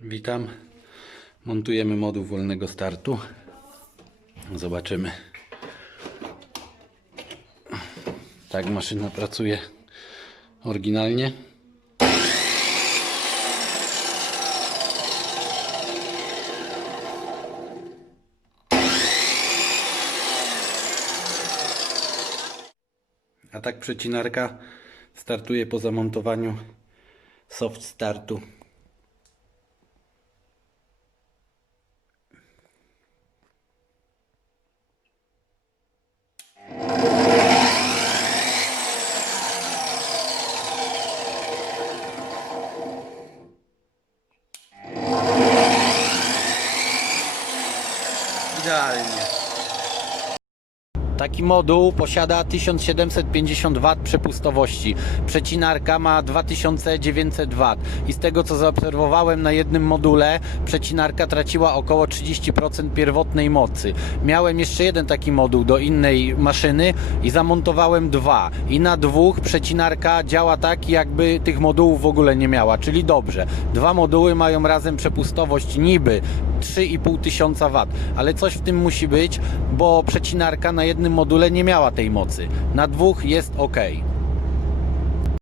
Witam. Montujemy moduł wolnego startu. Zobaczymy. Tak maszyna pracuje oryginalnie. A tak przecinarka startuje po zamontowaniu soft startu. Idealnie. Taki moduł posiada 1750 W przepustowości. Przecinarka ma 2900 W. I z tego co zaobserwowałem na jednym module, przecinarka traciła około 30% pierwotnej mocy. Miałem jeszcze jeden taki moduł do innej maszyny i zamontowałem dwa. I na dwóch przecinarka działa tak, jakby tych modułów w ogóle nie miała, czyli dobrze. Dwa moduły mają razem przepustowość niby 3,5 tysiąca W, ale coś w tym musi być, bo przecinarka na jednym module nie miała tej mocy. Na dwóch jest ok.